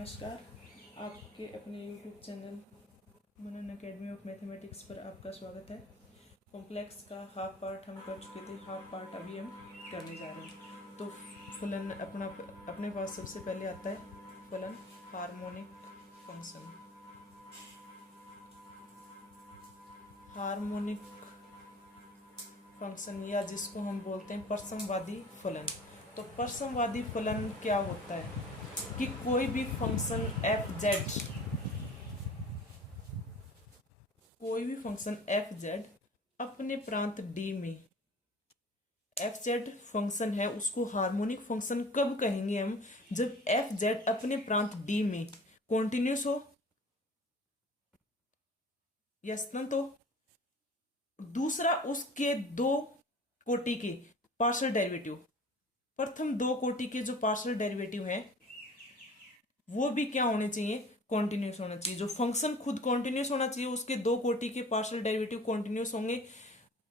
नमस्कार। आपके अपने YouTube channel Manan academy of mathematics पर आपका स्वागत है। कॉम्प्लेक्स का हाफ पार्ट हम कर चुके थे, हाफ पार्ट अभी हम करने जा रहे हैं। तो फलन अपने पास सबसे पहले आता है फलन हार्मोनिक फंक्शन। हार्मोनिक फंक्शन या जिसको हम बोलते हैं परसमवादी फलन। तो परसमवादी फलन क्या होता है कि कोई भी फंक्शन एफ जेड अपने प्रांत डी में, एफ जेड फंक्शन है उसको हार्मोनिक फंक्शन कब कहेंगे हम, जब एफ जेड अपने प्रांत डी में कॉन्टिन्यूस हो, यस ना। तो दूसरा उसके दो कोटि के पार्शियल डेरिवेटिव, प्रथम दो कोटि के जो पार्शियल डेरिवेटिव हैं वो भी क्या होने चाहिए, कॉन्टिन्यूस होना चाहिए। जो फंक्शन खुद कॉन्टिन्यूस होना चाहिए, उसके दो कोटि के पार्शियल डेरिवेटिव कॉन्टिन्यूस होंगे,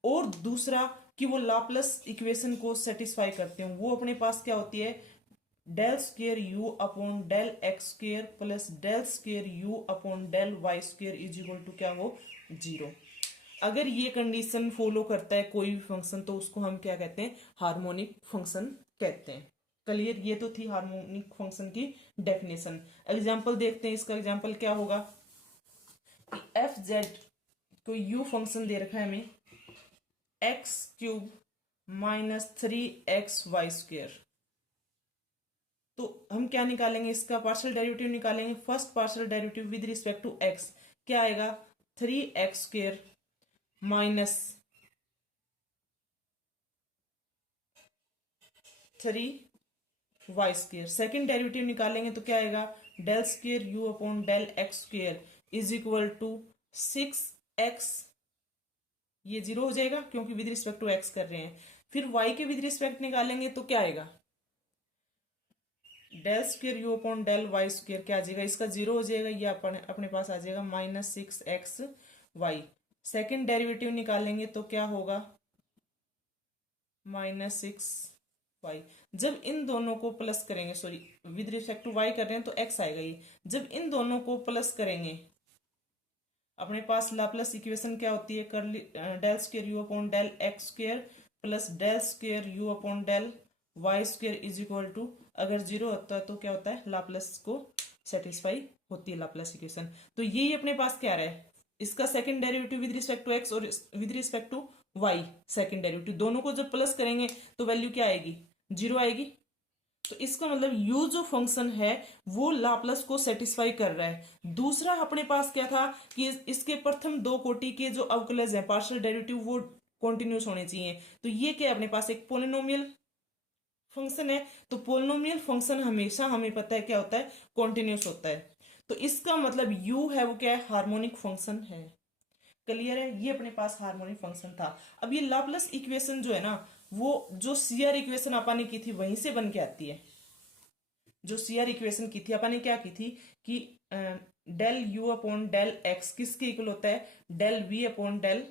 और दूसरा कि वो लाप्लास इक्वेशन को सेटिस्फाई करते हैं। वो अपने पास क्या होती है, del square u upon del x square plus del square u upon del y square is equal to क्या हो, जीरो। अगर ये कंडीशन फॉलो करता है कोई भी फंक्शन तो उसको हम क्या कहते हैं, हार्मोनिक फंक्शन कहते हैं। क्लियर, ये तो थी हार्मोनिक फंक्शन की डेफिनेशन। एग्जांपल देखते हैं, इसका एग्जांपल क्या होगा कि एफ जेड को यू फंक्शन दे रखा है हमें x cube minus 3x y square. तो हम क्या निकालेंगे, इसका पार्शियल डेरिवेटिव निकालेंगे। First partial derivative with respect to x क्या आएगा, 3x square minus 3y square. Second derivative निकालेंगे तो क्या आएगा, del square u upon del x square is equal to 6x। ये जीरो हो जाएगा क्योंकि विद रिस्पेक्ट टू एक्स कर रहे हैं। फिर y के विद रिस्पेक्ट निकालेंगे तो क्या आएगा, del square u upon del y square क्या आ जाएगा, इसका जीरो हो जाएगा, ये अपने पास आ जाएगा माइनस 6xy। सेकेंड डेरिवेटिव निकालेंगे तो क्या होगा, माइनस 6y। जब इन दोनों को प्लस करेंगे, sorry with respect to y कर रहे हैं तो x आएगा ये, जब इन दोनों को प्लस करेंगे अपने पास लाप्लास इक्वेशन क्या होती है, curly del square u upon del x square plus del square u upon del y square is equal to, अगर जीरो होता है तो क्या होता है, लाप्लास को सेटिस्फाई होती है लाप्लास इक्वेशन। तो यही अपने पास क्या आ रहा है, इसका second derivative with respect to x और with respect to y second derivative, दोनों को जब प्लस करेंगे तो वैल्यू क्या आएगी, जीरो आएगी। तो इसका मतलब यू जो फंक्शन है वो लाप्लास को सेटिस्फाई कर रहा है। दूसरा अपने पास क्या था कि इसके प्रथम दो कोटि के जो अवकलज है पार्शियल डेरिवेटिव वो कॉन्टिन्यूस होने चाहिए। तो ये क्या अपने पास एक पोलिनोमियल फंक्शन है। तो पोलिनोमियल फंक्शन हमेशा हमें पता है क्या होता है, कॉन्टिन्यूस होता है। तो इसका मतलब यू है वो क्या है, हार्मोनिक फंक्शन है। क्लियर है, ये अपने पास हार्मोनिक फंक्शन था। अब ये लाप्लास इक्वेशन जो है ना, वो जो सीआर इक्वेशन अपन ने की थी वहीं से बन के आती है। जो सीआर इक्वेशन की थी अपन ने क्या की थी कि del u upon del x किसके इक्वल होता है, del v upon del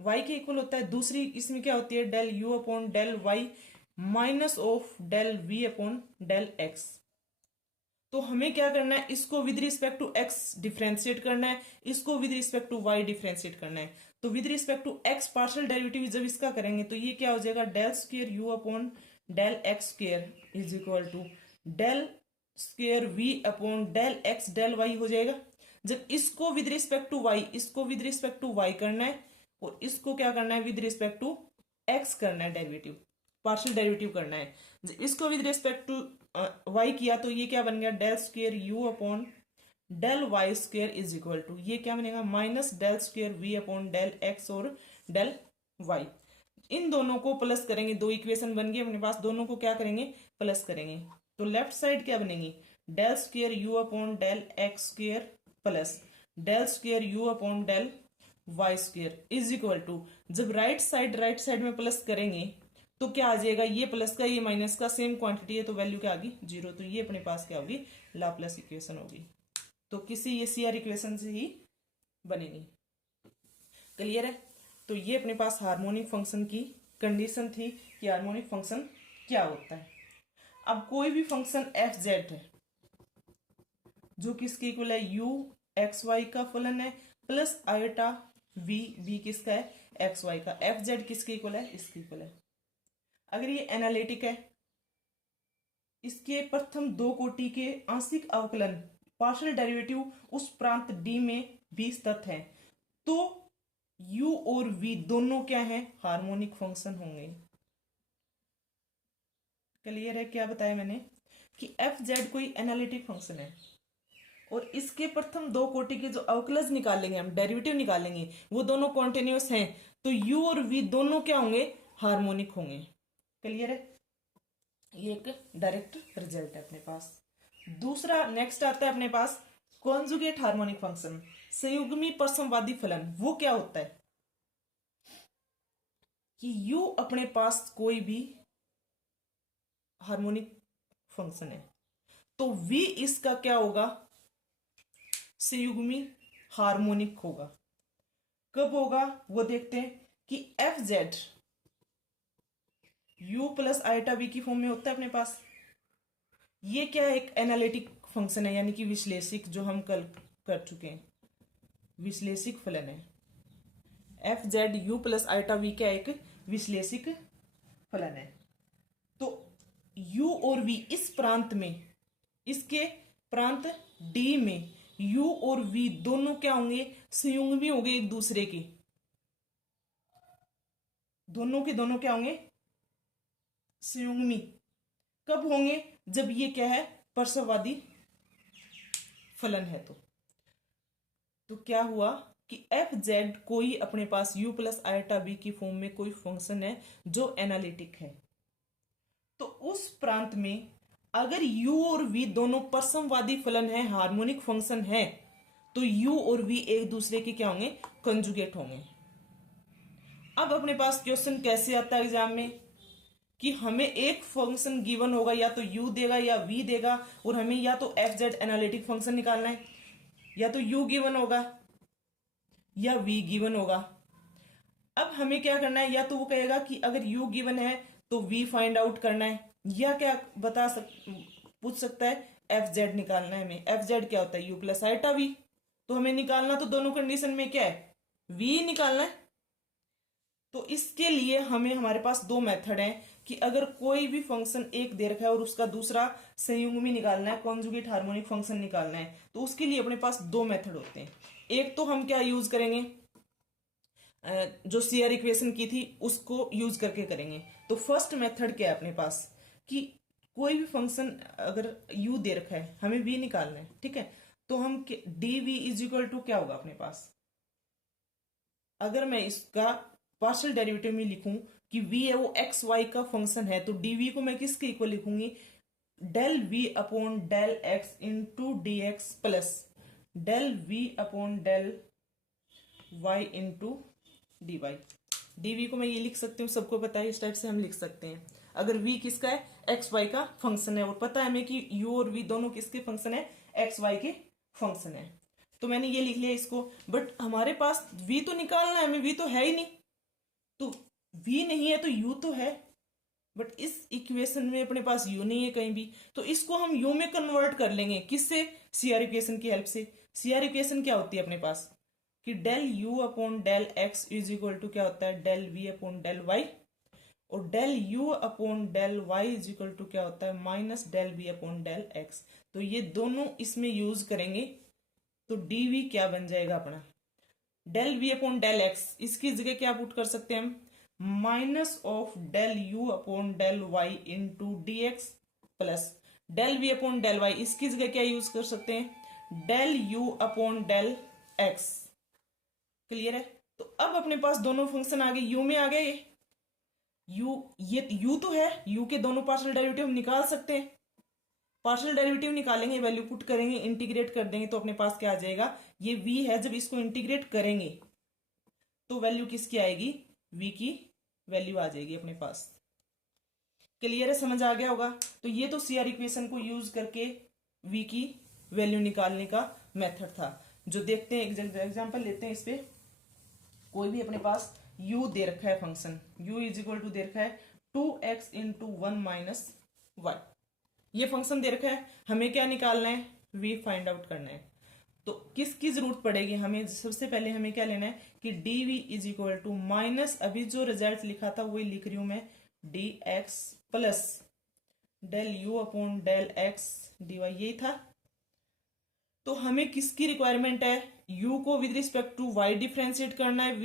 y के इक्वल होता है। दूसरी इसमें क्या होती है, del u upon del y minus of del v upon del x. तो हमें क्या करना है, इसको with respect to x differentiate करना है, इसको with respect to y differentiate करना है। तो with respect to x partial derivative जब इसका करेंगे तो ये क्या हो जाएगा, del square u upon del x square is equal to del square v upon del x del y हो जाएगा। जब इसको विद रिस्पेक्ट टू वाई, इसको विद रिस्पेक्ट टू वाई करना है और इसको क्या करना है, विद रिस्पेक्ट टू एक्स करना है, डेरिवेटिव पार्शियल डेरिवेटिव करना है। इसको विद रिस्पेक्ट टू वाई किया तो ये क्या बन गया, del square u upon del y square is equal to ये क्या बनेगा, minus del square v upon del x और डेल वाई। इन दोनों को प्लस करेंगे, दो इक्वेशन बन गई अपने पास, दोनों को क्या करेंगे, प्लस करेंगे। तो लेफ्ट साइड क्या बनेगी, del square u upon del x square plus del square u upon del y square is equal to, जब राइट साइड में प्लस करेंगे तो क्या आ जाएगा, ये प्लस का ये माइनस का सेम क्वांटिटी है तो वैल्यू क्या आ गई, जीरो। तो ये अपने पास क्या होगी, लाप्लास इक्वेशन होगी। तो किसी ये सीआर इक्वेशन से ही बनेगी। क्लियर है, तो ये अपने पास हार्मोनिक फंक्शन की कंडीशन थी कि हार्मोनिक फंक्शन क्या होता है। अब कोई भी फंक्शन एफ जेड है, जो किसके इक्वल है, u एक्स वाई का फलन है प्लस आयोटा v किसका है, एक्स वाई का, एफ जेड किसके इक्वल है, इसके इक्वल है। अगर ये एनालिटिक है, इसके प्रथम दो कोटि के आंशिक अवकलन पार्शियल डेरिवेटिव उस प्रांत डी में भी स्थित है, तो u और v दोनों क्या है, हार्मोनिक फंक्शन होंगे। क्लियर है? क्या बताया मैंने कि एफ जेड कोई एनालिटिक फंक्शन है और इसके प्रथम दो कोटि के जो अवकलज निकालेंगे, हम डेरिवेटिव निकालेंगे, वो दोनों कॉन्टिन्यूअस हैं, तो u और v दोनों क्या होंगे, हार्मोनिक होंगे। क्लियर है? ये एक डायरेक्ट रिजल्ट है अपने पास। दूसरा नेक्स्ट आता है अपने पास कॉन्जुगेट हार्मोनिक फंक्शन, संयुग्मी परसमवादी फलन। वो क्या होता है कि u अपने पास कोई भी हार्मोनिक फंक्शन है तो v इसका क्या होगा, संयुग्मी हार्मोनिक होगा। कब होगा वो देखते हैं कि f z u plus iota v की फॉर्म में होता है अपने पास। ये क्या है, एक एनालिटिक फंक्शन है, यानी कि विश्लेषिक, जो हम कल कर चुके हैं, विश्लेषिक फलन है। F z u plus iota v क्या, एक विश्लेषिक फलन है। तो u और v इस प्रांत में, इसके प्रांत d में u और v दोनों क्या होंगे, संयुग्मी होंगे एक दूसरे के, दोनों के दोनों क्या होंगे, संयुग्मी। कब होंगे, जब ये क्या है, परसमवादी फलन है। तो क्या हुआ कि एफ जेड कोई अपने पास u प्लस आइटा बी की फॉर्म में कोई फंक्शन है जो एनालिटिक है, तो उस प्रांत में अगर u और v दोनों परसमवादी फलन है, हार्मोनिक फंक्शन है, तो u और v एक दूसरे के क्या होंगे, कंजुगेट होंगे। अब अपने पास क्वेश्चन कैसे आता है एग्जाम में कि हमें एक फंक्शन गिवन होगा, या तो u देगा या v देगा, और हमें या तो एफ जेड एनालिटिक फंक्शन निकालना है, या तो u गिवन होगा या v गिवन होगा। अब हमें क्या करना है, या तो वो कहेगा कि अगर u गिवन है तो v फाइंड आउट करना है, या क्या पूछ सकता है, एफ जेड निकालना है हमें। एफ जेड क्या होता है, u प्लस आइटा v, तो हमें निकालना तो दोनों कंडीशन में क्या है, v निकालना है। तो इसके लिए हमें, हमारे पास दो मेथड हैं कि अगर कोई भी फंक्शन एक दे रखा है और उसका दूसरा संयुग्मी निकालना है, कॉन्जुगेट हार्मोनिक फंक्शन निकालना है, तो उसके लिए अपने पास दो मेथड होते हैं। एक तो हम क्या यूज करेंगे, जो सीआर इक्वेशन की थी उसको यूज करके करेंगे। तो फर्स्ट मेथड क्या है अपने पास कि कोई भी फंक्शन अगर u दे रखा है, हमें v निकालना है, ठीक है, तो हम d v is equal to क्या होगा अपने पास, अगर मैं इसका पार्शियल डेरिवेटिव में लिखूं कि v है वो एक्स वाई का फंक्शन है, तो dv को मैं किसके इक्वल लिखूंगी, del v upon del x into d x plus del v upon del y into d y. dv को मैं ये लिख सकती हूँ, सबको पता है, इस टाइप से हम लिख सकते हैं। अगर v किसका है, एक्स वाई का फंक्शन है, और पता है हमें कि u और v दोनों किसके फंक्शन है, एक्स वाई के फंक्शन है, तो मैंने ये लिख लिया इसको। बट हमारे पास v तो निकालना है, हमें v तो है ही नहीं, तो v नहीं है तो u तो है, बट इस इक्वेशन में अपने पास u नहीं है कहीं भी, तो इसको हम u में कन्वर्ट कर लेंगे, किससे, सीआर इक्वेशन की हेल्प से। सीआर इक्वेशन क्या होती है अपने पास कि del u upon del x is equal to क्या होता है, del v upon del y, और del u upon del y is equal to क्या होता है, minus del v upon del x। तो ये दोनों इसमें यूज करेंगे, तो dv क्या बन जाएगा अपना, del v upon del x, इसकी जगह क्या पुट कर सकते हैं हम, minus of del u upon del y into d x plus del v upon del y, इसकी जगह क्या यूज कर सकते हैं, del u upon del x। Clear है? तो अब अपने पास दोनों फंक्शन आ गए, u में आ गए, ये u तो है, u के दोनों पार्शियल डेरिवेटिव हम निकाल सकते हैं। पार्शियल डेरिवेटिव निकालेंगे, वैल्यू पुट करेंगे, इंटीग्रेट कर देंगे, तो अपने पास क्या आ जाएगा, ये v है, जब इसको इंटीग्रेट करेंगे तो वैल्यू किसकी आएगी, v की वैल्यू आ जाएगी अपने पास। क्लियर है? समझ आ गया होगा। तो ये तो सीआर इक्वेशन को यूज करके v की वैल्यू निकालने का मेथड था। जो देखते हैं एग्जांपल लेते हैं इस पे, कोई भी अपने पास u दे रखा है function, u is equal to दे रखा है 2x इंटू 1 माइनस वाई, ये फंक्शन दे रखा है, हमें क्या निकालना है, v फाइंड आउट करना है। तो किसकी जरूरत पड़ेगी हमें? सबसे पहले हमें क्या लेना है कि dv is equal to minus, अभी जो रिजल्ट लिखा था वही लिख रही हूं मैं, dx plus del u upon del x dy, यही था। तो हमें किसकी रिक्वायरमेंट है? u को with respect to y differentiate करना है,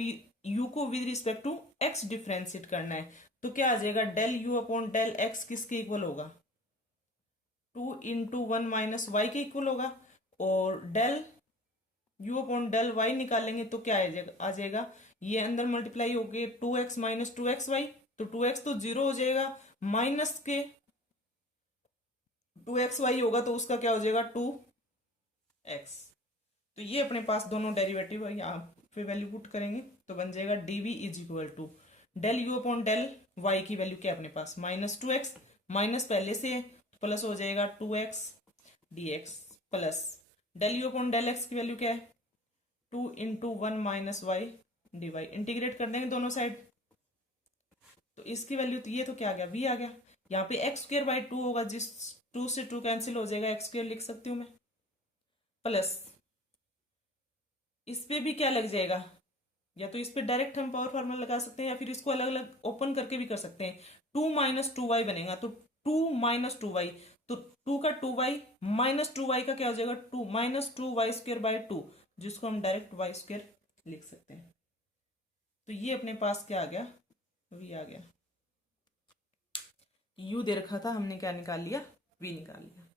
u को with respect to x differentiate करना है। तो क्या आ जाएगा? Del u upon del x किसके इक्वल होगा? 2 इंटू 1 माइनस वाई के इक्वल होगा। और del u upon del y निकालेंगे तो क्या आ जाएगा? ये अंदर मल्टीप्लाई हो गए 2x माइनस 2xy, तो 2x तो जीरो हो जाएगा, माइनस के 2xy होगा तो उसका क्या हो जाएगा? 2x। तो ये अपने पास दोनों डेरिवेटिव यहाँ पे वैल्यू पुट करेंगे तो बन जाएगा dv is equal to del u upon del y की वैल्यू क्या अपने पास? माइनस 2x, माइनस पहले से है प्लस हो जाएगा 2x dx plus del u upon del x की वैल्यू क्या है? 2 into 1 minus y d y. Integrate कर देंगे दोनों साइड तो इसकी वैल्यू, तो ये तो क्या आ गया? v आ गया। यहाँ पे एक्स स्क्र बाई 2 होगा, जिस 2 से 2 कैंसिल हो जाएगा, एक्स स्क्र लिख सकती हूँ मैं, प्लस इस पे भी क्या लग जाएगा? या तो इस पे डायरेक्ट हम पावर फार्मूला लगा सकते हैं या फिर इसको अलग अलग ओपन करके भी कर सकते हैं। 2 माइनस 2y बनेगा, तो 2 माइनस 2y, तो 2 का 2y माइनस 2y का क्या हो जाएगा? 2 माइनस 2y स्क्र बाय 2, जिसको हम डायरेक्ट y स्क्र लिख सकते हैं। तो ये अपने पास क्या आ गया? v आ गया। u दे रखा था, हमने क्या निकाल लिया? v निकाल लिया।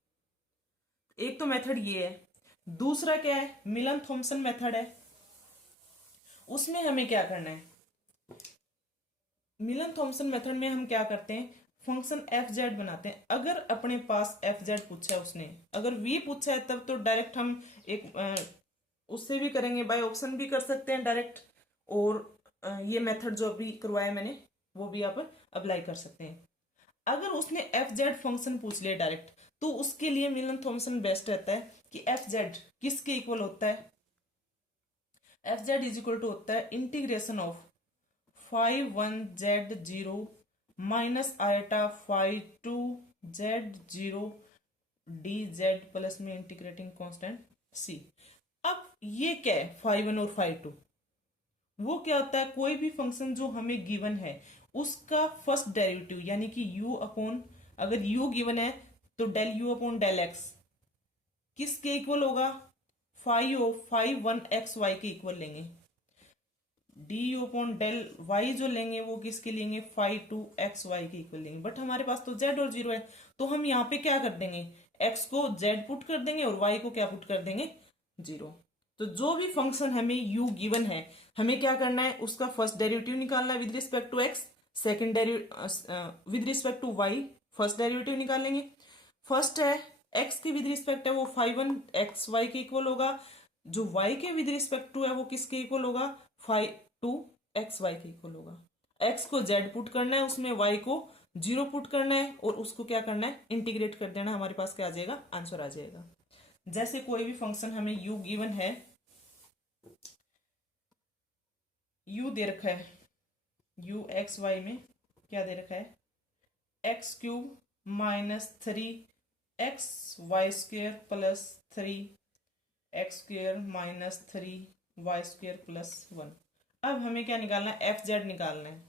एक तो मेथड ये है। दूसरा क्या है? मिलन थॉमसन मेथड है। उसमें हमें क्या करना है? मिलन थॉमसन मेथड में हम क्या करते हैं? फंक्शन एफ जेड बनाते हैं। अगर अपने पास एफ जेड पूछा है उसने, अगर वी पूछा है तब तो डायरेक्ट हम एक उससे भी करेंगे, बाय ऑप्शन भी कर सकते हैं डायरेक्ट, और ये मेथड जो अभी करवाया मैंने वो भी आप अप्लाई कर सकते हैं। अगर उसने एफ जेड फंक्शन पूछ लिया डायरेक्ट, तो उसके लिए मिलन थॉमसन बेस्ट रहता है कि एफ जेड किसके इक्वल होता है? F z is equal to होता है integration of five 1 z 0 minus iota five 2 z 0 d z plus में इंटीग्रेटिंग कांस्टेंट सी। अब ये क्या है? 5 1 और 5 2 वो क्या होता है? कोई भी फंक्शन जो हमें गिवन है उसका फर्स्ट डेरिवेटिव, यानी कि u अपॉन, अगर u गिवन है तो del u upon del x किसके इक्वल होगा? 5 1 एक्स वाई के इक्वल लेंगे। D u upon del y जो लेंगे वो किसके लेंगे? 5 2 एक्स वाई के इक्वल लेंगे। बट हमारे पास तो z और 0 है, तो हम यहाँ पे क्या कर देंगे? x को z पुट कर देंगे और y को क्या पुट कर देंगे? 0। तो जो भी फंक्शन हमें u गिवन है, हमें क्या करना है? उसका फर्स्ट डेरिवेटिव निकालना है with respect to x, second with respect to y first derivative निकालेंगे। फर्स्ट है x के विद रिस्पेक्ट है वो 5 1 एक्स वाई के इक्वल होगा, जो y के विद रिस्पेक्ट टू है वो किसके इक्वल होगा? 5 2 एक्स वाई के इक्वल होगा। x को z पुट करना है, उसमें y को 0 पुट करना है और उसको क्या करना है? इंटीग्रेट कर देना। हमारे पास क्या आ जाएगा? आंसर आ जाएगा। जैसे कोई भी फंक्शन हमें u गिवन है, u दे रखा है, u एक्स वाई में क्या दे रखा है? X cube minus 3 x y square plus 3 x square minus 3 y square plus 1। अब हमें क्या निकालना है? एफ जेड निकालना है।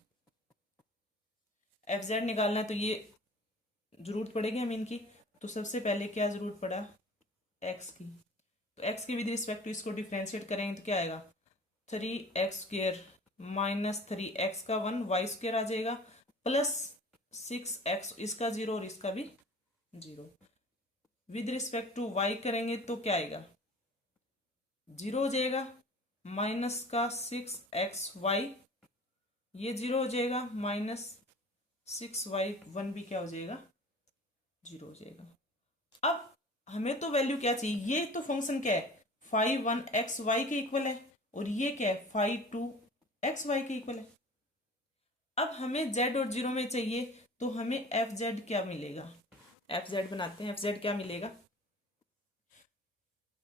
एफ जेड निकालना है तो ये जरूरत पड़ेगी हमें इनकी। तो सबसे पहले क्या जरूरत पड़ा? एक्स की। तो एक्स की विद रिस्पेक्ट टू इसको डिफ्रेंशिएट करेंगे तो क्या आएगा? 3 एक्स स्क्र माइनस 3 एक्स का 1 वाई स्क्र आ जाएगा प्लस 6 एक्स, इसका 0 और इसका भी 0। विद रिस्पेक्ट टू वाई करेंगे तो क्या आएगा? 0 हो जाएगा, माइनस का 6 एक्स वाई, ये 0 हो जाएगा, माइनस 6 वाई 1 भी क्या हो जाएगा? 0 हो जाएगा। अब हमें तो वैल्यू क्या चाहिए? ये तो फंक्शन क्या है? 5 1 एक्स वाई के इक्वल है और ये क्या है? 5 2 एक्स वाई के इक्वल है। अब हमें z और 0 में चाहिए तो हमें एफ जेड क्या मिलेगा? एफ जेड बनाते हैं। एफ जेड क्या मिलेगा?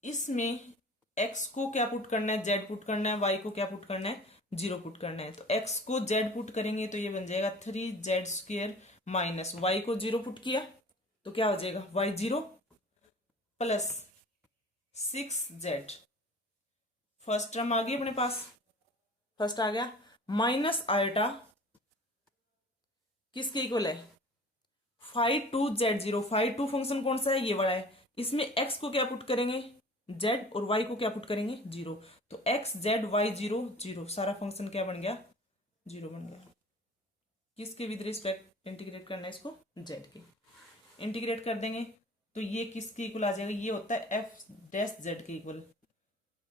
इसमें x को क्या पुट करना है? z पुट करना है। y को क्या पुट करना है? 0 पुट करना है। तो x को z पुट करेंगे तो ये बन जाएगा 3 जेड स्क्र माइनस y को 0 पुट किया तो क्या हो जाएगा? y 0 plus 6z, first term आ गई अपने पास, फर्स्ट आ गया, माइनस आयोटा किसके इक्वल है, 5 2 z0। 5 2 फंक्शन कौन सा है, ये वाला है। इसमें x को क्या पुट करेंगे, z, और y को क्या पुट करेंगे, 0। तो x z y 0 0, सारा फंक्शन क्या बन गया, 0 बन गया। किसके विद रिस्पेक्ट इंटीग्रेट करना है इसको, z के। इंटीग्रेट कर देंगे तो ये किसके इक्वल आ जाएगा, ये होता है एफ डैश जेड के इक्वल।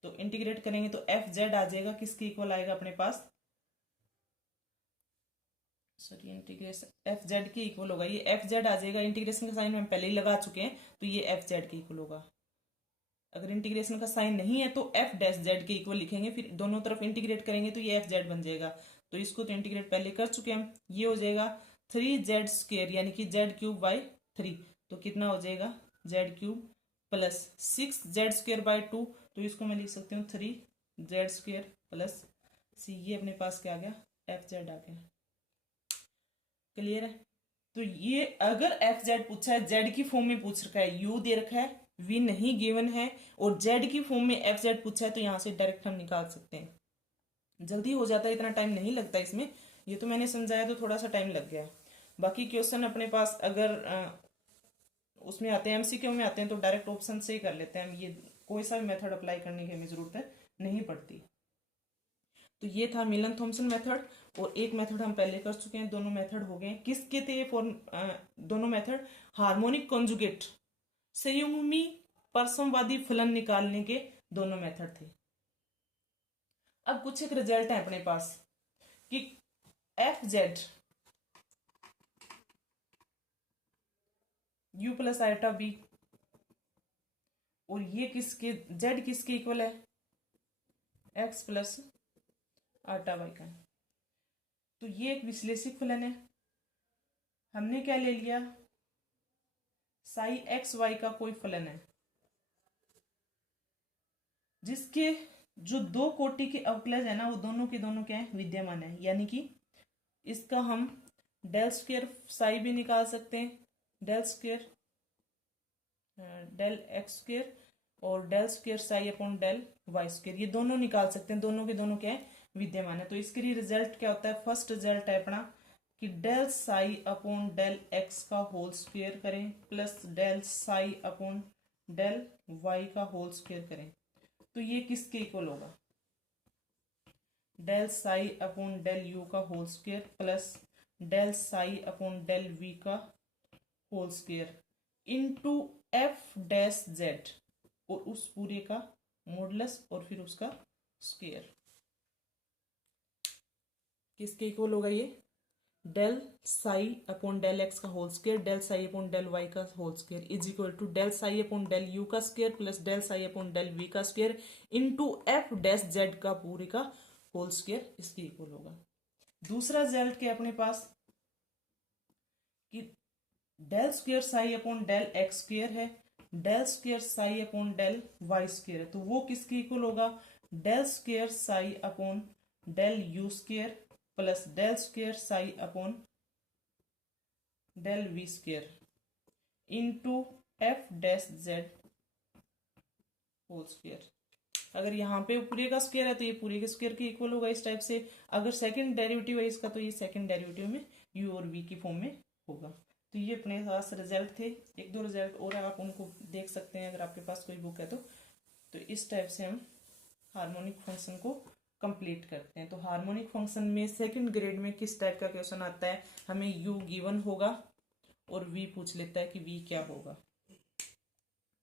तो इंटीग्रेट करेंगे तो एफ जेड आ जाएगा, किसके इक्वल आएगा अपने पास, सॉरी इंटीग्रेशन एफ जेड के इक्वल होगा, ये एफ जेड आ जाएगा। इंटीग्रेशन का साइन हम पहले ही लगा चुके हैं, तो ये एफ जेड के इक्वल होगा। अगर इंटीग्रेशन का साइन नहीं है तो एफ डैश जेड के इक्वल लिखेंगे, फिर दोनों तरफ इंटीग्रेट करेंगे तो ये एफ जेड बन जाएगा। तो इसको तो इंटीग्रेट पहले कर चुके हैं, ये हो जाएगा 3z² यानी कि z³/3। तो कितना हो जाएगा, z³ प्लस 6z²/2। तो इसको मैं लिख सकती हूँ 3z² प्लस c, ये अपने पास क्या आ गया, एफ जेड आ गया। क्लियर है। तो ये अगर एफ जेड पूछा है, जेड की फॉर्म में पूछ रखा है, यू दे रखा है, वी नहीं गिवन है, और जेड की फॉर्म में एफ जेड पूछा है, तो यहां से डायरेक्ट हम निकाल सकते हैं, जल्दी हो जाता है, इतना टाइम नहीं लगता इसमें। ये तो मैंने समझाया तो थोड़ा सा टाइम लग गया। बाकी क्वेश्चन अपने पास अगर उसमें आते हैं, एमसीक्यू में आते हैं, तो डायरेक्ट ऑप्शन से ही कर लेते हैं हम, ये कोई सा भी मेथड अप्लाई करने की हमें जरूरत नहीं पड़ती। तो ये था मिलन थॉमसन मेथड, और एक मेथड हम पहले कर चुके हैं, दोनों मेथड हो गए। किसके थे फॉर्म, दोनों मेथड हार्मोनिक कॉन्जुगेट, संयुग्मी परसमवादी फलन निकालने के दोनों मेथड थे। अब कुछ एक रिजल्ट है अपने पास कि f z u plus iota b, और ये किसके, जेड किसके इक्वल है, एक्स प्लस आटा वाई का। तो ये एक विश्लेषिक फलन है। हमने क्या ले लिया, साई एक्स वाई का कोई फलन है जिसके जो दो कोटि के अवकलज है ना, वो दोनों के दोनों क्या है, विद्यमान है। यानी कि इसका हम डेल स्क्वायर साई भी निकाल सकते हैं, del square del x square और del square psi upon del y square, ये दोनों निकाल सकते हैं, दोनों के दोनों क्या है, विद्यमान है। तो इसके लिए रिजल्ट क्या होता है, फर्स्ट रिजल्ट है अपना कि del psi upon del x का होल स्क्वायर करें plus del psi upon del y का होल स्क्वायर करें। तो ये किसके इक्वल होगा, del psi upon del u का whole square plus del psi upon del v का whole square into f dash z, और उस पूरे का मॉडुलस और फिर उसका स्क्वायर। किसके इक्वल होगा ये, del psi upon del x का whole square del psi upon del y का whole square is equal to del psi upon del u का square plus del psi upon del v का square into f dash z का पूरे का whole square, इसके equal होगा। दूसरा result क्या अपने पास कि del square psi upon del x square है, del square psi upon del y square है, तो वो किसके इक्वल होगा, del square psi upon del u square plus del square psi upon del v square into f dash z whole square. अगर यहाँ पे पूरे का स्क्वायर है तो ये पूरे के स्क्वायर के इक्वल होगा इस टाइप से। अगर सेकंड डेरिवेटिव है इसका तो ये सेकंड डेरिवेटिव में u और v की फॉर्म में होगा। तो ये अपने पास रिजल्ट थे, एक दो रिजल्ट और आप उनको देख सकते हैं अगर आपके पास कोई बुक है तो इस टाइप से हम हार्मोनिक फंक्शन को कंप्लीट करते हैं। तो हार्मोनिक फंक्शन में सेकंड ग्रेड में किस टाइप का क्वेश्चन आता है, हमें u गिवन होगा और v पूछ लेता है कि v क्या होगा।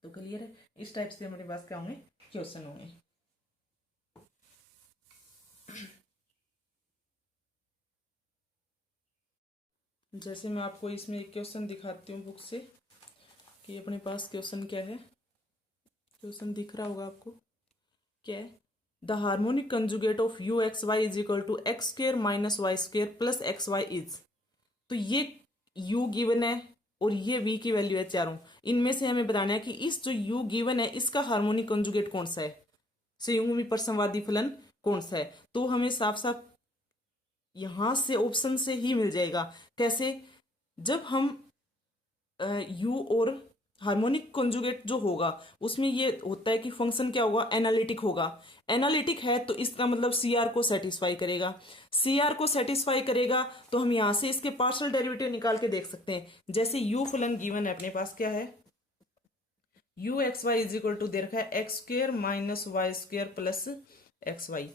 तो क्लियर है, इस टाइप से हमारे पास क्या होंगे, क्वेश्चन होंगे। जैसे मैं आपको इसमें एक क्वेश्चन दिखाती हूँ बुक से कि अपने पास क्वेश्चन क्या है, क्वेश्चन दिख रहा होगा आपको, क्या है, the harmonic conjugate of u x y is equal to x square minus y square plus x y is. तो ये u गिवन है और ये v की वैल्यू है चारों, इनमें से हमें बताना है कि इस जो u गिवन है इसका हार्मोनिक कंजुगेट कौन सा है, संयुग्मी परसमवादी फलन कौन सा है। तो हमें साफ साफ यहां से ऑप्शन से ही मिल जाएगा। कैसे, जब हम u और हार्मोनिक कॉन्जुगेट जो होगा उसमें ये होता है कि फंक्शन क्या होगा, एनालिटिक होगा। एनालिटिक है तो इसका मतलब सी आर को सेटिस्फाई करेगा। सी आर को सेटिस्फाई करेगा तो हम यहां से इसके पार्शियल डेरिवेटिव निकाल के देख सकते हैं। जैसे यू फलन गिवन है अपने पास, क्या है, u x y is equal to दे रखा है x square minus y square plus x y.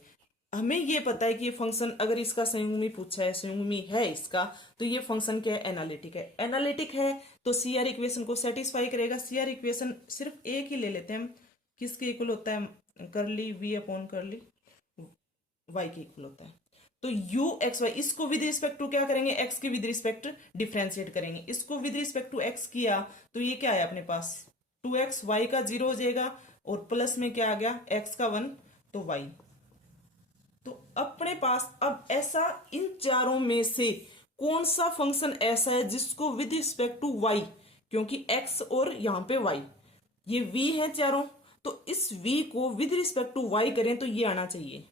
हमें ये पता है कि ये फंक्शन अगर इसका संयुग्मी पूछा है, संयुग्मी है इसका, तो ये फंक्शन क्या है, एनालिटिक है। एनालिटिक है तो सी आर इक्वेशन को सेटिस्फाई करेगा। सी आर इक्वेशन सिर्फ एक ही ले लेते हैं हम, किसके इक्वल होता है, करली वी अपॉन करली वाई के इक्वल होता है। तो यू एक्स वाई, इसको विद रिस्पेक्ट टू क्या करेंगे, एक्स के विद रिस्पेक्ट डिफ्रेंशिएट करेंगे। इसको विद रिस्पेक्ट टू एक्स किया तो ये क्या है अपने पास, 2x, वाई का 0 हो जाएगा और प्लस में क्या आ गया, एक्स का 1 तो वाई। तो अपने पास अब ऐसा इन चारों में से कौन सा फंक्शन ऐसा है जिसको विद रिस्पेक्ट टू वाई, क्योंकि x और यहां पे y, ये v है चारों, तो इस v को विद रिस्पेक्ट टू y करें तो ये आना चाहिए।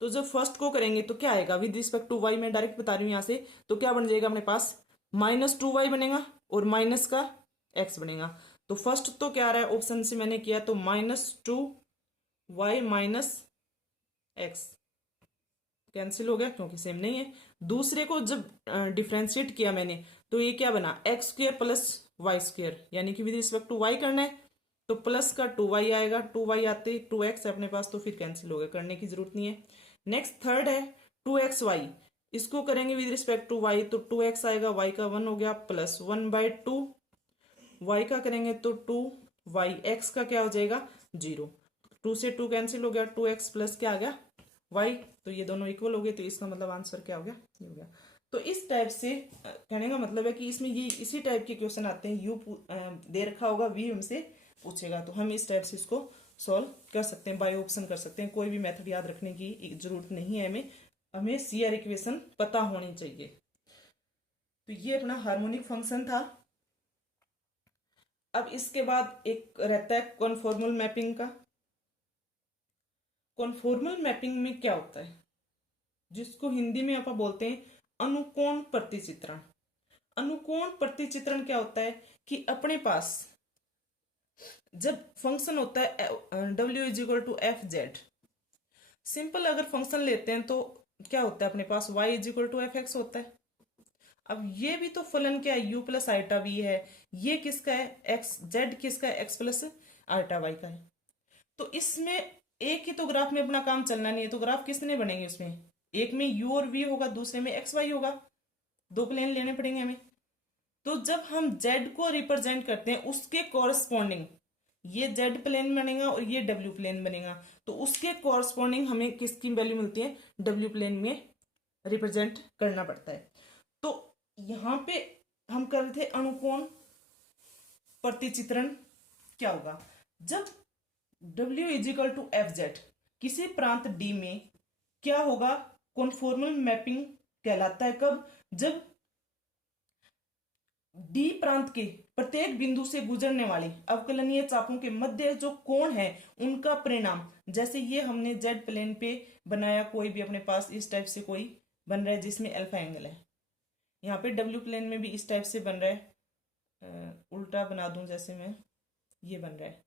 तो जब फर्स्ट को करेंगे तो क्या आएगा, विद रिस्पेक्ट टू y, मैं डायरेक्ट बता रही हूं यहां से, तो क्या बन जाएगा अपने पास, -2y बनेगा और माइनस का x बनेगा। तो फर्स्ट तो क्या आ रहा है ऑप्शन से मैंने किया, तो -2y माइनस एक्स कैंसिल हो गया क्योंकि सेम नहीं है। दूसरे को जब डिफ्रेंशिएट किया मैंने तो ये क्या बना, x square plus y square, यानी कि विद रिस्पेक्ट टू वाई करना है तो प्लस का 2y आएगा, 2y आते 2x है अपने पास तो फिर कैंसिल हो गया, करने की जरूरत नहीं है। नेक्स्ट थर्ड है 2xy, इसको करेंगे विद रिस्पेक्ट टू y तो 2x आएगा, y का 1 हो गया प्लस 1/2, y का करेंगे तो 2y, x का क्या हो जाएगा 0, 2 से 2 कैंसिल हो गया, 2x प्लस क्या आ गया y, तो ये दोनों इक्वल हो गए, तो इसका मतलब आंसर क्या हो गया, ये हो गया। तो इस टाइप से कहने का मतलब है कि इसमें ये इसी टाइप के क्वेश्चन आते हैं, यू दे रखा होगा v हमसे पूछेगा तो हम इस टाइप से इसको सॉल्व कर सकते हैं, बाय ऑप्शन कर सकते हैं। कोई भी मेथड याद रखने की जरूरत नहीं है हमें, हमें सी आर इक्वेशन पता होनी चाहिए। तो ये अपना हार्मोनिक फंक्शन था। अब इसके बाद एक रहता है कॉन्फॉर्मल मैपिंग का। कॉन्फॉर्मल मैपिंग में क्या होता है, जिसको हिंदी में अपन बोलते हैं अनुकोण प्रतिचित्रण। अनुकोण प्रतिचित्रण क्या होता है कि अपने पास जब फंक्शन होता है w is equal to f z, simple अगर फंक्शन लेते हैं तो क्या होता है अपने पास y is equal to f x होता है। अब ये भी तो फलन क्या है, u प्लस आइटा v है, ये किसका है, x, z किसका है, x प्लस आइटा y का है। तो इसमें एक ही तो ग्राफ में अपना काम चलना नहीं है, तो ग्राफ किसने बनेंगे उसमें, एक में u और v होगा, दूसरे में x y होगा, दो प्लेन लेने पड़ेंगे हमें। तो जब हम z को रिप्रेजेंट करते हैं उसके कॉरस्पॉन्डिंग ये z प्लेन बनेगा और ये w प्लेन बनेगा, तो उसके कॉरस्पॉन्डिंग हमें किसकी वैल्यू मिलती है, w प्लेन में रिप्रेजेंट करना पड़ता है। तो यहां पे हम कर रहे थे अनुकोण प्रतिचित्रण, क्या होगा जब w is equal to f z, किसी प्रांत d में क्या होगा, कॉन्फॉर्मल मैपिंग कहलाता है। कब, जब डी प्रांत के प्रत्येक बिंदु से गुजरने वाले अवकलनीय चापों के मध्य जो कोण है उनका परिणाम, जैसे ये हमने जेड प्लेन पे बनाया, कोई भी अपने पास इस टाइप से कोई बन रहा है जिसमें अल्फा एंगल है, यहाँ पे डब्ल्यू प्लेन में भी इस टाइप से बन रहा है, उल्टा बना दूं जैसे मैं, ये बन रहा है,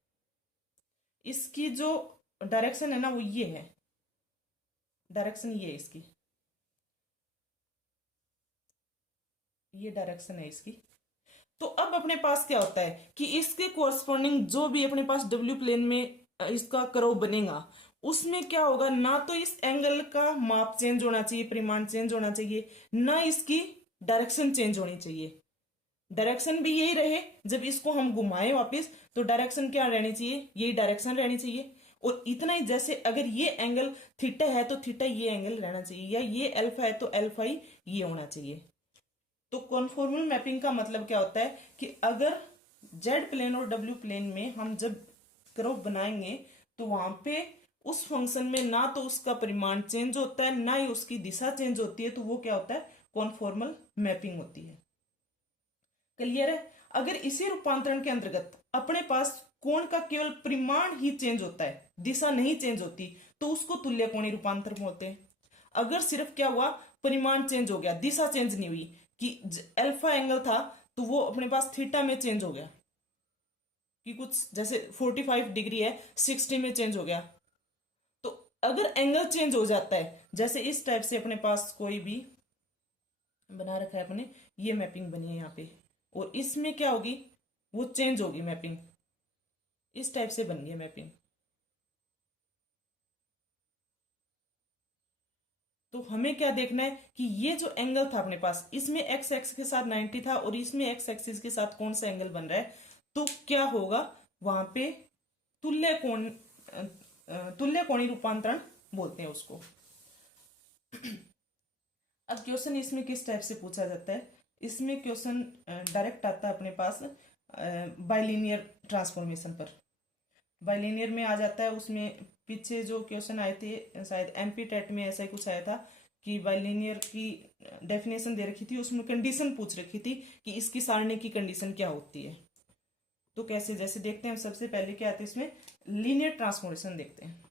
इसकी जो डायरेक्शन है ना वो ये है, डायरेक्शन ये है इसकी, ये डायरेक्शन है इसकी। तो अब अपने पास क्या होता है कि इसके कोरस्पॉन्डिंग जो भी अपने पास डब्ल्यू प्लेन में इसका कर्व बनेगा उसमें क्या होगा, ना तो इस एंगल का माप चेंज होना चाहिए, परिमाण चेंज होना चाहिए, ना इसकी डायरेक्शन चेंज होनी चाहिए। डायरेक्शन भी यही रहे, जब इसको हम घुमाएं वापस तो डायरेक्शन क्या रहनी चाहिए, यही डायरेक्शन रहनी चाहिए। और इतना ही, जैसे अगर ये एंगल थीटा है तो थीटा ये एंगल रहना चाहिए, या ये अल्फा है तो अल्फा ही ये होना चाहिए। तो कॉन्फॉर्मल मैपिंग का मतलब क्या होता है कि अगर जेड प्लेन और डब्ल्यू प्लेन में हम जब कर्व बनाएंगे तो वहां पे उस फंक्शन में ना तो उसका परिमाण चेंज होता है ना ही उसकी दिशा चेंज होती है, तो वो क्या होता है, कॉन्फॉर्मल मैपिंग होती है। क्लियर है। अगर इसी रूपांतरण के अंतर्गत अपने पास कोण का केवल परिमाण ही चेंज होता है, दिशा नहीं चेंज होती, तो उसको तुल्य कोणीय रूपांतर बोलते हैं। अगर सिर्फ क्या हुआ, परिमाण चेंज हो गया, दिशा चेंज नहीं हुई, कि अल्फा एंगल था तो वो अपने पास थीटा में चेंज हो गया, कि कुछ जैसे 45 डिग्री है 60 में चेंज हो गया, तो अगर एंगल चेंज हो जाता है, जैसे इस टाइप से अपने पास कोई भी बना रखा है अपने, ये मैपिंग बनी है यहाँ पे, और इसमें क्या होगी, वो चेंज होगी मैपिंग, इस टाइप से बन गई मैपिंग। तो हमें क्या देखना है कि ये जो एंगल था अपने पास, इसमें एक्स एक्स के साथ 90 था और इसमें एक्स एक्सिस के साथ कौन सा एंगल बन रहा है, तो क्या होगा वहां पे, तुल्य कोण, तुल्य कोणीय रूपांतरण बोलते हैं उसको। अब क्वेश्चन इसमें किस टाइप से पूछा जाता है, इसमें क्वेश्चन डायरेक्ट आता है अपने पास बाइलिनियर ट्रांसफॉर्मेशन पर। बाइलिनियर में आ जाता है, उसमें पीछे जो क्वेश्चन आए थे शायद एमपी टेट में ऐसा ही कुछ आया था कि बाइलिनियर की डेफिनेशन दे रखी थी, उसमें कंडीशन पूछ रखी थी कि इसकी सारणी की कंडीशन क्या होती है। तो कैसे, जैसे देखते हैं, सबसे पहले क्या आते हैं इसमें, लीनियर ट्रांसफॉर्मेशन देखते हैं।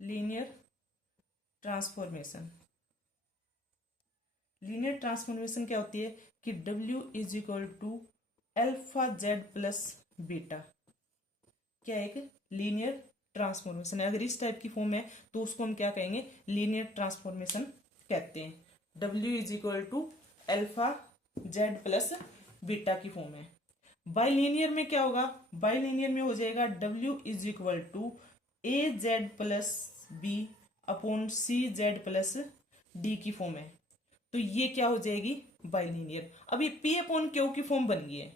लीनियर ट्रांसफॉर्मेशन, लीनियर ट्रांसफॉर्मेशन क्या होती है कि W is equal to alpha z plus beta, क्या एक लीनियर ट्रांसफॉर्मेशन है। अगर इस टाइप की फॉर्म है तो उसको हम क्या कहेंगे, लीनियर ट्रांसफॉर्मेशन कहते हैं। W is equal to alpha z plus beta की फॉर्म है। बाइलीनियर में क्या होगा, बाइलीनियर में हो जाएगा W is equal to a z plus b upon c z plus d की फॉर्म है। तो ये क्या हो जाएगी, बाइलीनियर। अब ये P अपॉन क्यू की फॉर्म बन गई है,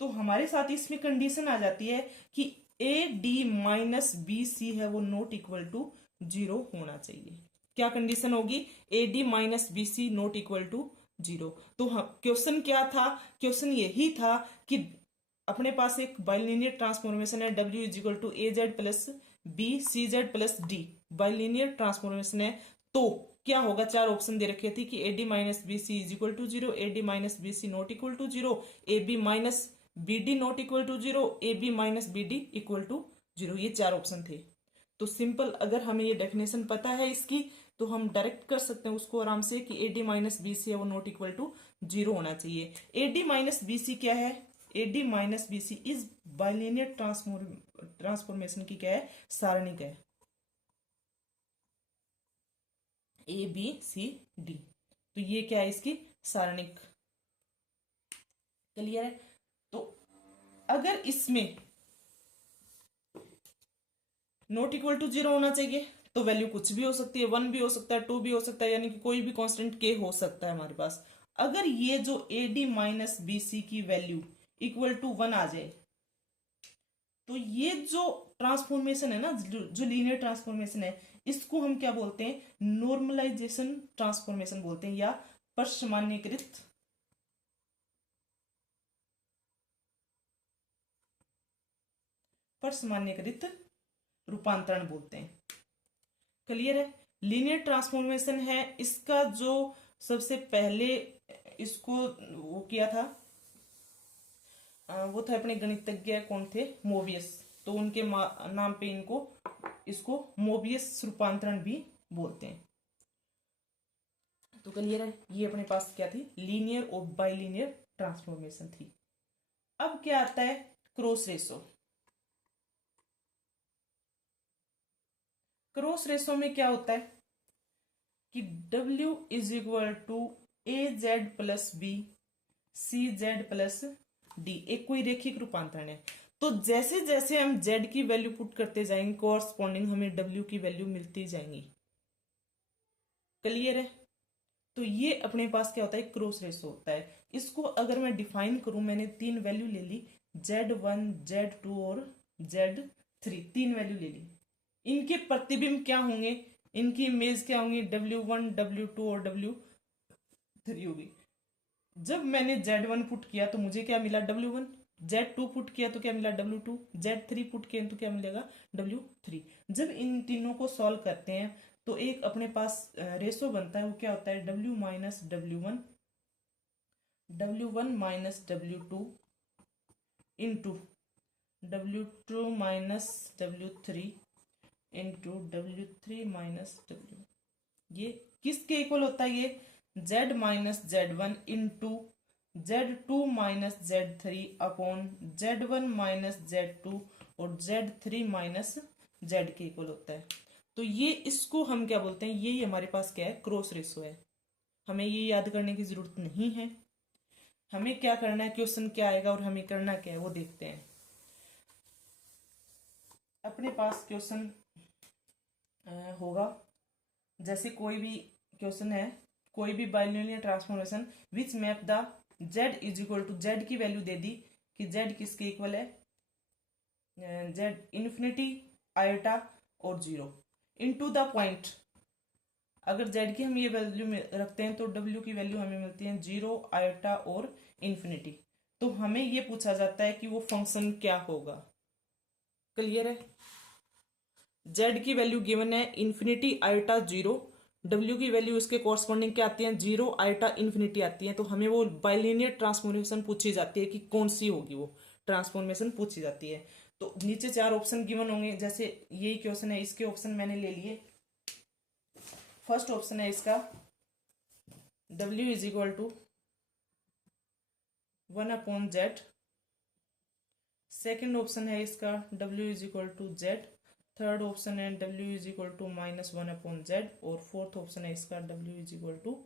तो हमारे साथ इसमें कंडीशन आ जाती है कि A D minus B c है वो नॉट इक्वल टू 0 होना चाहिए। क्या कंडीशन होगी, a D minus B C not equal to 0। तो क्वेश्चन क्या था, क्वेश्चन यही था कि अपने पास एक बाइलिनियर ट्रांसफॉर्मेशन है, W is equal to a z plus b c z plus d, bilinear transformation है। तो क्या होगा, चार ऑप्शन दे रखे थे कि A D minus B C is equal to 0, A D minus B C not equal to 0, A B minus B D not equal to 0, A B minus B D equal to 0। ये चार option थे। तो simple, अगर हमें ये definition पता है इसकी, तो हम डायरेक्ट कर सकते हैं उसको आराम से कि A D minus B c है वो नॉट इक्वल टू 0 होना चाहिए। A D minus B c क्या है, a D minus B C is bilinear transformation की क्या है, सारणिक है, ए बी सी डी। तो ये क्या है, इसकी सारणिक। क्लियर है। तो अगर इसमें नॉट इक्वल टू 0 होना चाहिए, तो वैल्यू कुछ भी हो सकती है, 1 भी हो सकता है, 2 भी हो सकता है, यानी कि कोई भी कांस्टेंट k हो सकता है हमारे पास। अगर ये जो a D minus B c की वैल्यू इक्वल टू 1 आ जाए, तो ये जो ट्रांसफॉर्मेशन है ना, जो लीनियर ट्रांसफॉर्मेशन है, इसको हम क्या बोलते हैं, नॉर्मलाइजेशन ट्रांसफॉर्मेशन बोलते हैं, या परसामान्यीकृत परसामान्यीकृत रूपांतरण बोलते हैं। क्लियर है। लीनियर ट्रांसफॉर्मेशन है, इसका जो सबसे पहले इसको वो किया था, वो थे अपने गणितज्ञ, कौन थे, मोबियस। तो उनके नाम पे इसको मोबियस रूपांतरण भी बोलते हैं। तो क्लियर है, ये अपने पास क्या थी, लीनियर और बाइलिनियर ट्रांसफॉर्मेशन थी। अब क्या आता है, क्रॉस रेशो। क्रॉस रेशो में क्या होता है कि W is equal to a z plus b c z plus d, एक कोई रेखिक रूपांतरण है। तो जैसे जैसे हम Z की वैल्यू पुट करते जाएंगे, कोरस्पॉन्डिंग हमें W की वैल्यू मिलती जाएंगी। क्लियर है। तो ये अपने पास क्या होता है, क्रॉस रेशो होता है। इसको अगर मैं डिफाइन करूं, मैंने तीन वैल्यू ले ली, Z1 Z2 और Z3, तीन वैल्यू ले ली। इनके प्रतिबिंब क्या होंगे, इनकी इमेज क्या होंगी, W1 W2 और W3 होगी। जब मैंने Z1 पुट किया तो मुझे क्या मिला, W1। Z2 पुट किया तो क्या मिला, W2। Z3 पुट किया तो क्या मिलेगा, W3। जब इन तीनों को सॉल्व करते हैं तो एक अपने पास रेशो बनता है, वो क्या होता है, W minus W1, W1 minus W2 into W2 minus W3 into W3 minus W। ये किसके इक्वल होता है, ये Z minus Z1 into Z2 minus Z3 upon Z1 minus Z2 और Z3 माइनस Z के इक्वल होता है। तो ये इसको हम क्या बोलते हैं, ये हमारे पास क्या है, क्रॉस रेशो है। हमें ये याद करने की जरूरत नहीं है, हमें क्या करना है, क्वेश्चन क्या आएगा और हमें करना क्या है वो देखते हैं। अपने पास क्वेश्चन होगा, जैसे कोई भी क्वेश्चन है, कोई भी binomial transformation which map the z is equal to, z की वैल्यू दे दी कि z किसके इक्वल है, z इन्फिनिटी, आयोटा और जीरो इनटू द पॉइंट। अगर z की हम ये वैल्यू रखते हैं तो w की वैल्यू हमें मिलती है जीरो, आयोटा और इन्फिनिटी। तो हमें ये पूछा जाता है कि वो फंक्शन क्या होगा। क्लियर है? z की वैल्यू गिवन है इन्फिनिटी, आयोटा, जीरो। w की वैल्यू इसके कॉरस्पॉन्डिंग क्या आती है, जीरो, आयोटा, इन्फिनिटी आती है। तो हमें वो बाइलिनियर ट्रांसफॉर्मेशन पूछी जाती है कि कौन सी होगी, वो ट्रांसफॉर्मेशन पूछी जाती है। तो नीचे चार ऑप्शन गिवन होंगे, जैसे यही क्वेश्चन है, इसके ऑप्शन मैंने ले लिए। फर्स्ट ऑप्शन है इसका w is equal to 1/z। Second option है इसका w is equal to z। Third option है w is equal to -1/z। और फोर्थ ऑप्शन है इसका w is equal to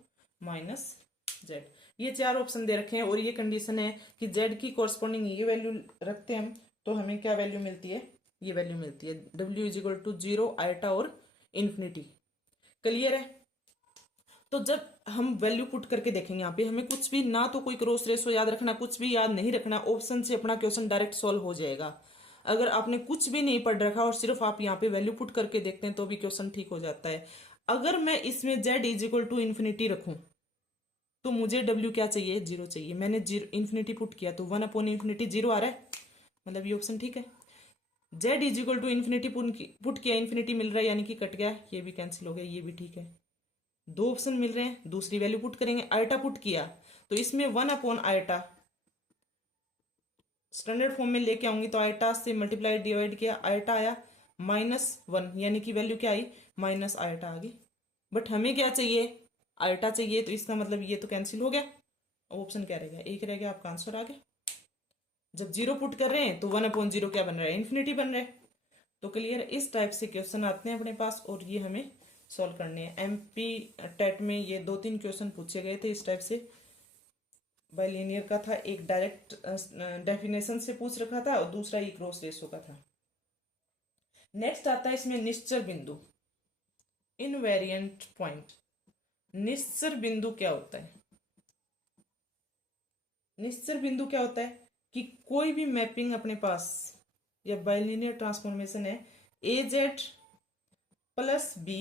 -z। ये चार ऑप्शन दे रखे हैं और ये कंडीशन है कि z की कॉरस्पॉन्डिंग ये वैल्यू रखते हैं हम, तो हमें क्या वैल्यू मिलती है, ये वैल्यू मिलती है w is equal to zero, iota और इन्फिनिटी। क्लियर है? तो जब हम वैल्यू पुट करके देखेंगे यहाँ पे, हमें कुछ भी ना तो कोई क्रॉस रेशो याद रखना, कुछ भी याद नहीं रखना, ऑप्शन से अपना क्वेश्चन डायरेक्ट सॉल्व हो जाएगा। अगर आपने कुछ भी नहीं पढ़ रखा और सिर्फ आप यहाँ पे वैल्यू पुट करके देखते हैं तो भी क्वेश्चन ठीक हो जाता है। अगर मैं इसमें z is equal to infinity रखूं तो मुझे w क्या चाहिए, जीरो चाहिए। मैंने जीरो इन्फिनिटी पुट किया तो 1/इन्फिनिटी जीरो आ रहा है, मतलब ये ऑप्शन ठीक है। z is equal to infinity put किया, इन्फिनिटी मिल रहा है यानी कि कट गया, ये भी कैंसिल हो गया, ये भी ठीक है। दो ऑप्शन मिल रहे हैं, दूसरी वैल्यू पुट करेंगे। आयोटा पुट किया तो इसमें 1/आयोटा स्टैंडर्ड फॉर्म में लेके आऊंगी, तो आयोटा से मल्टीप्लाई डिवाइड किया, आयोटा आया -1, यानी कि वैल्यू क्या आई, माइनस आयोटा आ गई। बट हमें क्या चाहिए, आयोटा चाहिए, तो इसका मतलब ये तो कैंसिल हो गया। ऑप्शन क्या रहेगा, एक रह गया, आपका आंसर आ गया। जब जीरो पुट कर रहे हैं तो 1/0 क्या बन रहा है, इन्फिनिटी बन रहा है। तो क्लियर, इस टाइप से क्वेश्चन आते हैं अपने पास और ये हमें सॉल्व करने हैं। एमपी टेट में ये 2-3 क्वेश्चन पूछे गए थे इस टाइप से। बाइलिनियर का था, एक डायरेक्ट डेफिनेशन से पूछ रखा था और दूसरा ही क्रॉस रेशो का था। नेक्स्ट आता है इसमें निश्चर बिंदु, इनवेरिएंट पॉइंट। निश्चर बिंदु क्या होता है, निश्चर बिंदु क्या होता है कि कोई भी मैपिंग अपने पास या बाइलिनियर ट्रांसफॉर्मेशन है AZ plus b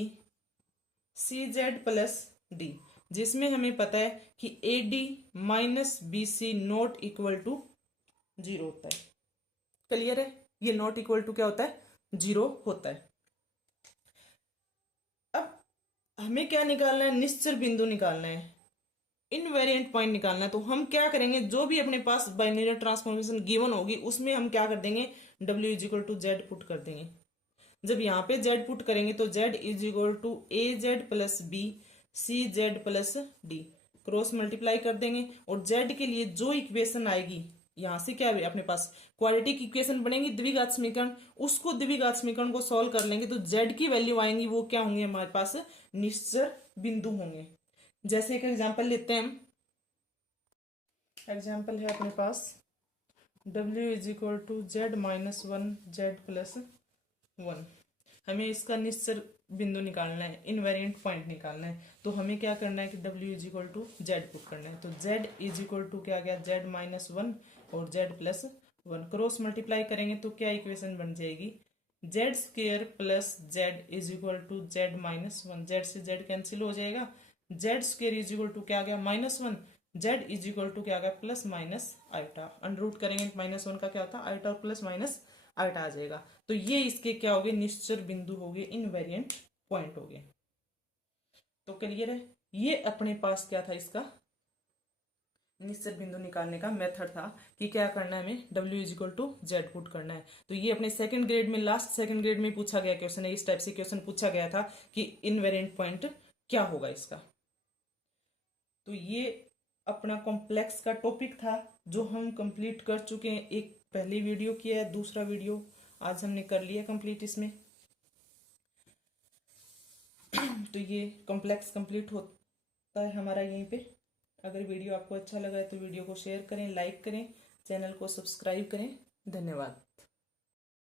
CZ plus d, जिसमें हमें पता है कि AD minus BC not equal to zero होता है। क्लियर है? ये नॉट इक्वल टू क्या होता है, जीरो होता है। अब हमें क्या निकालना है, निश्चर बिंदु निकालना है, इनवेरिएंट पॉइंट निकालना है। तो हम क्या करेंगे, जो भी अपने पास बाइनरी ट्रांसफॉर्मेशन गिवन होगी उसमें हम क्या कर देंगे, w is equal to z put कर देंगे। जब यहाँ पे z पुट करेंगे तो z is equal to AZ plus b CZ plus d, cross multiply कर देंगे और z के लिए जो इक्वेशन आएगी, यहाँ से क्या है अपने पास क्वाड्रेटिक इक्वेशन बनेगी, द्विघात समीकरण, उसको द्विघात समीकरण को सॉल्व कर लेंगे तो z की वैल्यू आएंगी, वो क्या होंगे हमारे पास, निश्चर बिंदु होंगे। जैसे एक एग्जांपल लेते हैं हम, एग्जांपल है अपने पास w is equal to z -1 z plus 1। हमें इसका निश्चर बिंदु निकालना है, इनवेरिएंट पॉइंट निकालना है। तो हमें क्या करना है कि w is equal to z put करना है। तो z इज इक्वल टू क्या गया, z -1 और z प्लस 1, क्रॉस मल्टीप्लाई करेंगे तो क्या इक्वेशन बन जाएगी, z square plus z is equal to z -1, z से z कैंसिल हो जाएगा, z square is equal to क्या आ गया -1, z इज इक्वल टू क्या आ गया प्लस माइनस आइटा, अंडररूट करेंगे -1 का क्या होता है आइटा और प्लस माइनस आइटा आ जाएगा। तो ये इसके क्या हो गए, निश्चर बिंदु हो गए, इनवेरिएंट पॉइंट हो गए। तो क्लियर है, ये अपने पास क्या था, इसका निश्चर बिंदु निकालने का मेथड था कि क्या करना है, हमें w is equal to z put करना है। तो ये अपने सेकंड ग्रेड में, लास्ट सेकंड ग्रेड में पूछा गया क्वेश्चन है, इस टाइप से क्वेश्चन पूछा गया था कि इनवेरिएंट पॉइंट क्या होगा इसका। तो ये अपना कॉम्प्लेक्स का टॉपिक था जो हम कंप्लीट कर चुके हैं। एक पहली वीडियो किया है, दूसरा वीडियो आज हमने कर लिया कंप्लीट इसमें। तो ये कॉम्प्लेक्स कंप्लीट होता है हमारा यहीं पे। अगर वीडियो आपको अच्छा लगा है तो वीडियो को शेयर करें, लाइक करें, चैनल को सब्सक्राइब करें। धन्यवाद।